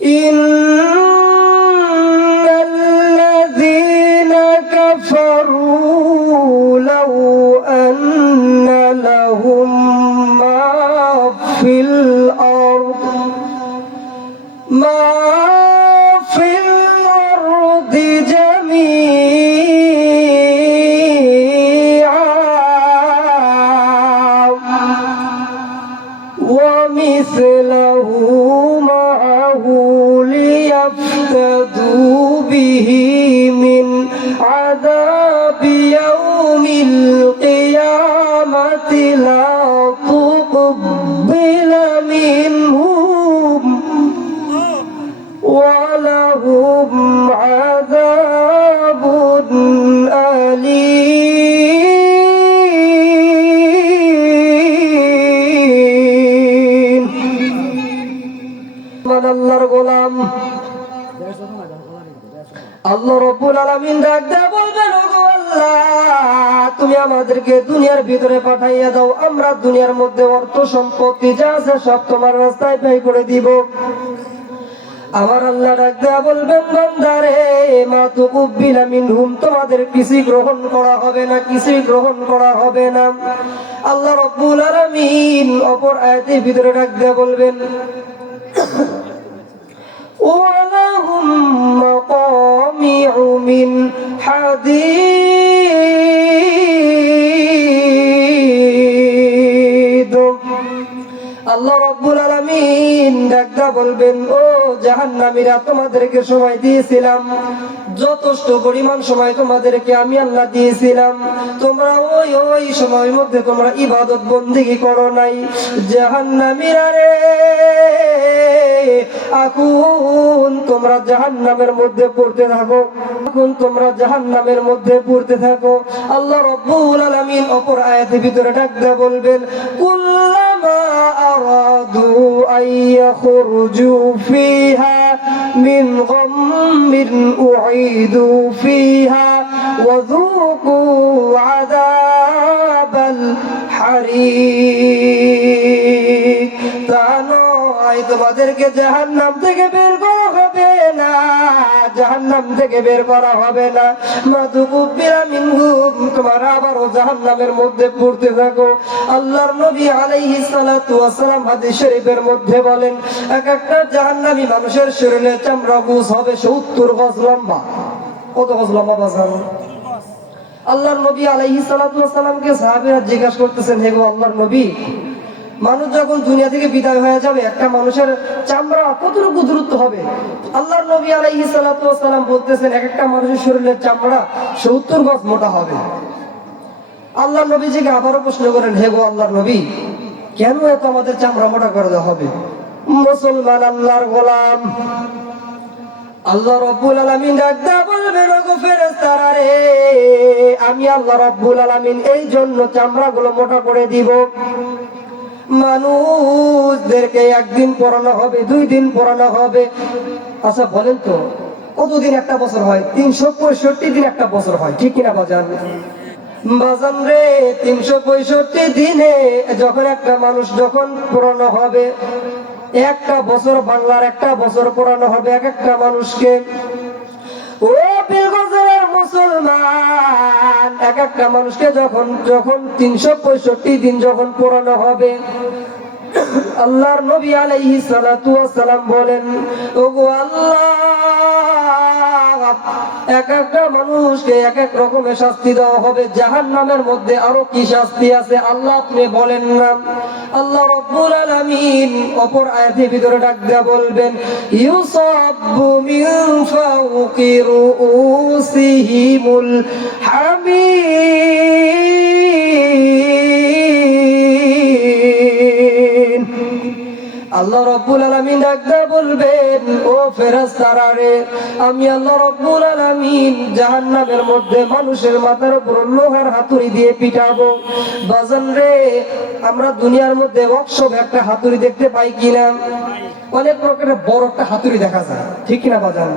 ইন্নাল্লাযীনা কাফারু লাউ আন্না লাহুম মা ফিল আরদ ومثله معه ليفتدوا به من عذاب يوم القيامة لا تقبل منهم ولهم عذاب أليم আল্লাহর গোলাম আল্লাহ রাব্বুল আলামিন ডাক দেয়া বলবেন, ওগো আল্লাহ তুমি আমাদেরকে দুনিয়ার ভিতরে পাঠাইয়া দাও, আমরা দুনিয়ার মধ্যে অর্থ সম্পত্তি যা আছে সব তোমার রাস্তায় ব্যয় করে দিব। আমার আল্লাহ ডাক দেয়া বলবেন, বান্দারে মা তুকুব্বিলা মিনহুম তোমাদের কিছুই গ্রহণ করা হবে না, কিছুই গ্রহণ করা হবে না। আল্লাহ রাব্বুল আলামিন অপর আয়াতের ভিতরে ডাক দেয়া বলবেন, ওয়ালাহুম মাকামিউ মিন হাদীদ। আল্লাহ রাব্বুল আলামিন ডাকদা বলবেন, ও জাহান্নামীরা তোমাদেরকে সময় দিয়েছিলাম, যথেষ্ট পরিমাণ সময় তোমাদেরকে আমি আল্লাহ দিয়েছিলাম, তোমরা ওই সময়ের মধ্যে তোমরা ইবাদত বন্দেগী করো নাই। জাহান্নামীরা রে এখন তোমরা জাহান্নামের মধ্যে পড়তে থাকো, এখন তোমরা জাহান্নামের মধ্যে পড়তে থাকো। আল্লাহ রাব্বুল আলামিন অপর আয়াতের ভিতরে ডাকদা বলবেন, কুল্লামা আরাদু আইয়াখরুজু ফিহা মিন গাম্মিন উঈদু ফিহা ওয়া যুকু আযাবাল হারিক। তোমাদেরকে জাহান্নাম থেকে বের করা হবে না, জাহান্নাম থেকে বের করা হবে না। মাতুকুব্বিরা মিনহুম তোমরা আবারও জাহান্নামের মধ্যে পড়তে থাকো। আল্লাহর নবী আলাইহিস সালাতু ওয়াস সালাম হাদিস শরীফের মধ্যে বলেন, এক একটা জাহান্নামী মানুষের শরীরে চামড়া গুছ হবে 70 গজ লম্বা। কত গজ লম্বা বাজান? আল্লাহর নবী আলাইহিস সালাতু ওয়াস সালামকে সাহাবীরা জিজ্ঞাসা করতেছেন, হে গো আল্লাহর নবী, মানুষ যখন দুনিয়া থেকে বিদায় হয়ে যাবে একটা মানুষের চামড়া কতটুকু দূরত্ব হবে? আল্লাহর নবী আলাইহিস সালাতু ওয়াস সালাম বলতেছেন, এক একটা মানুষের শরীরের চামড়া 70 গজ মোটা হবে। আল্লাহর নবীজিকে আবারও প্রশ্ন করেন, হে গো আল্লাহর নবী, কেন এত আমাদের চামড়া মোটা করে দেওয়া হবে? মুসলমান আল্লাহর গোলাম, আল্লাহ রাব্বুল আলামিন ডাকতে বলবেন, ওগো ফেরেশতারা রে আমি আল্লাহ রাব্বুল আলামিন এই জন্য চামড়াগুলো মোটা করে দিব। মানুষদেরকে একদিন পড়ানো হবে, 2 দিন পড়ানো হবে। আচ্ছা বলেন তো কতদিন একটা বছর হয়? 365 দিন একটা বছর হয়, ঠিক কিনা বাজান? বাজান রে 365 দিনে যখন একটা মানুষ যখন পড়ানো হবে, একটা বছর বাংলার একটা বছর পড়ানো হবে এক একটা মানুষকে। ও বিলগজের মুসলমান, এক একটা মানুষকে যখন 365 দিন যখন পড়ানো হবে, আল্লাহর নবী আলাইহিস সালাতু ওয়াস সালাম বলেন, ওগো আল্লাহ এক একটা মানুষকে এক এক রকমের শাস্তি দেওয়া হবে। জাহান্নামের মধ্যে আরো কি শাস্তি আছে আল্লাহ আপনি বলেন না। আল্লাহ রাব্বুল আলামিন অপর আয়াতের ভিতরে ডাক দেয়া বলবেন, ইউসাব্বু মিন ফাওকি রুউসিহিমুল হামিম। আল্লাহ রাব্বুল আলামিন ডাক দেয়া বলবেন, ও ফেরেশতারা রে আমি আল্লাহ রাব্বুল আলামিন জাহান্নামের মধ্যে মানুষের মাথার উপর লোহার হাতুড়ি দিয়ে পিটাবো। বাজান রে আমরা দুনিয়ার মধ্যে ওয়ার্কশপ একটা হাতুড়ি দেখতে পাই কিনা? অনেক প্রকারের বড় একটা হাতুড়ি দেখা যায়, ঠিক কিনা বাজান?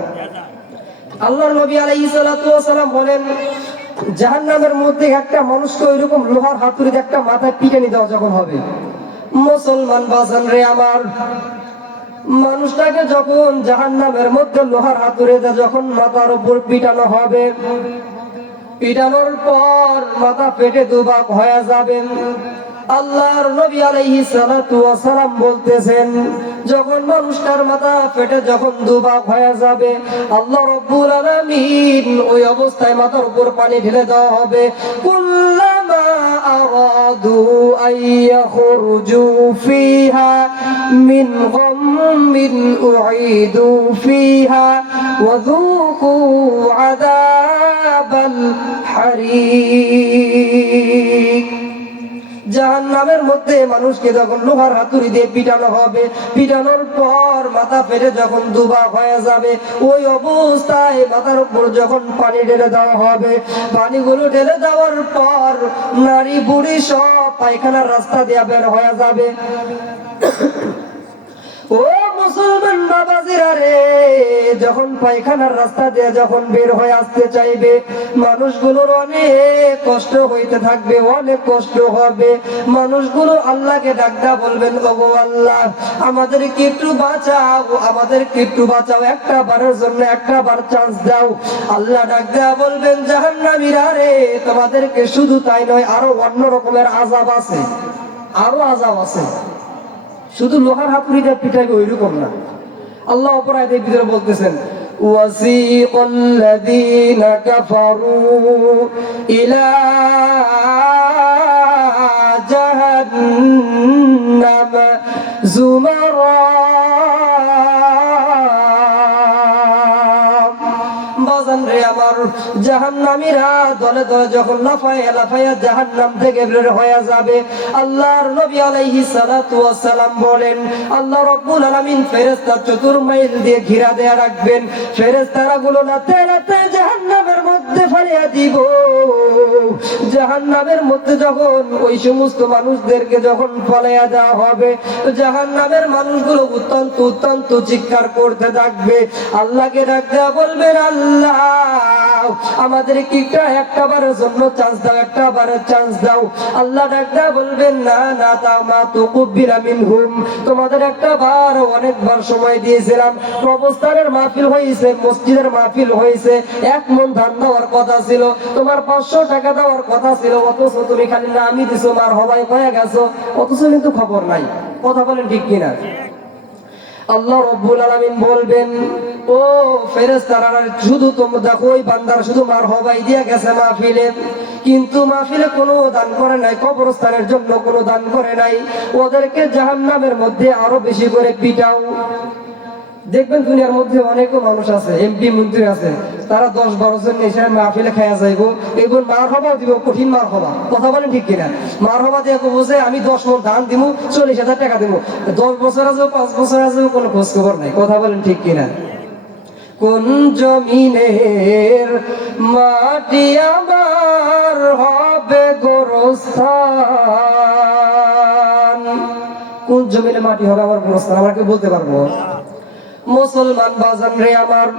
আল্লাহর নবী আলাইহিস সালাতু ওয়াস সালাম বলেন, জাহান্নামের মধ্যে একটা মানুষকে ওইরকম লোহার হাতুড়ি দিয়ে একটা মাথায় পিটানি দেওয়া যখন হবে। মুসলমান বাজান রে আমার, মানুষটাকে যখন জাহান্নামের মধ্যে লোহার হাতুড়ে যখন মাথার উপর পিটানো হবে, পিটানোর পর মাথা ফেটে দুভাগ হয়ে যাবে। আল্লাহর নবী আলাইহিস সালাতু ওয়াস সালাম বলতেছেন, যখন মানুষটার মাথা ফেটে যখন দুভাগ হয়ে যাবে, আল্লাহ রাব্বুল আলামিন ওই অবস্থায় মাথার উপর পানি ঢেলে দেওয়া হবে। কুল্লামা আরাদু আইয়াখরুজু ফিহা মিন গাম্মিন উঈদু ফিহা ওয়া যুকু আযাবাল হারিক। জাহান্নামের মধ্যে মানুষকে যখন লোহার হাতুড়ি দিয়ে পিটানো হবে, পিটানোর পর মাথা ফেটে যখন দুভাগ হয়ে যাবে, ওই অবস্থায় মাথার উপর যখন পানি ঢেলে দেওয়া হবে, পানিগুলো ঢেলে দেওয়ার পর নারী বুড়ি সব পায়খানার রাস্তা দিয়ে বের হয়ে যাবে। ও মুসলমান বাবাজিরা রে, যখন পায়খানার রাস্তা দিয়ে যখন বের হয়ে আসতে চাইবে, মানুষগুলোর অনেক কষ্ট হইতে থাকবে, অনেক কষ্ট হবে। মানুষগুলো আল্লাহকে ডাকদা বলবেন, ওগো আল্লাহ আমাদেরকে একটু বাঁচাও, আমাদেরকে একটু বাঁচাও, একটা বারের জন্য একটা বার চান্স দাও। আল্লাহ ডাকদা বলবেন, জাহান্নামীরা রে, তোমাদেরকে শুধু তাই নয়, আরো অন্য রকমের আযাব আছে, আরো আযাব আছে, শুধু লোহার হাতুড়িটা পিটাইবে ওইরকম না। আল্লাহ অপর আয়াতের ভিতরে বলতেছেন, ওয়াসিকাল্লাযীনা কাফারু ইলা জাহান্নাম যুমারা। বাজান রে আমার, জাহান্নামীরা দলে দলে যখন লাফায়া লাফায়া জাহান্নাম থেকে বের হয়ে যাবে, আল্লাহর নবী আলাইহিস সালাতু ওয়াস সালাম বলেন, আল্লাহ রাব্বুল আলামিন ফেরেশতা চতুর্মাইল দিয়ে ঘিরা দেয়া রাখবেন। ফেরেশতারা গুলো নাতে নাতে জাহান্নামের মধ্যে ফেলিয়া দিব। জাহান্নামের মধ্যে যখন ওই সমস্ত মানুষদেরকে যখন ফলাইয়া দেওয়া হবে, জাহান্নামের মানুষগুলো অত্যন্ত অত্যন্ত চিৎকার করতে থাকবে, আল্লাহকে ডাক দেয়া বলবেন, আল্লাহ আমাদেরকে একটা বারের জন্য চান্স দাও, একটা বারের চান্স দাও। আল্লাহ ডাক দেয়া বলবেন, না না তামা তুকুবিলা মিনহুম, তোমাদের একটা বার অনেকবার সময় দিয়েছিলাম, কবরস্থানের মাহফিল হয়েছে, মসজিদের মাহফিল হয়েছে, 1 মণ ধান দেওয়ার কথা ছিল, তোমার 500 টাকা দেওয়ার কথা ছিল, অথচ তুমি খালি নামই দিছো, মার হবাই হয়ে গেছো, অথচ কিন্তু খবর নাই। কথা বলেন ঠিক কিনা? আল্লাহ রাব্বুল আলামিন বলবেন, ও ফেরেশতারা, শুধু তোমরা দেখো ওই বান্দার শুধু মার হবাই দিয়া গেছে মাহফিলে, কিন্তু মাহফিলে কোনো দান করে নাই, কবরস্থানের জন্য কোনো দান করে নাই, ওদেরকে জাহান্নামের মধ্যে আরো বেশি করে পিটাও। দেখবেন দুনিয়ার মধ্যে অনেক মানুষ আছে, এমপি মন্ত্রী আছে, তারা 10-12 জন এসে মাহফিলে খাইয়া যাইব, এবার মার হবা দিব, কঠিন মার হবা। কথা বলেন ঠিক কিনা? মার হবা দিয়ে বলছে আমি 10 মণ ধান দিব, 40,000 টাকা দিব, 10 বছর আছে 5 বছর আছে কোনো খোঁজ খবর নাই। কথা বলেন ঠিক কিনা? কোন জমিনের মাটি আমার হবে গোরস্থান? কোন জমিনের মাটি হবে আমার গোরস্থান? আমাকে বলতে পারবো? মুসলমান বাজান রে আমার,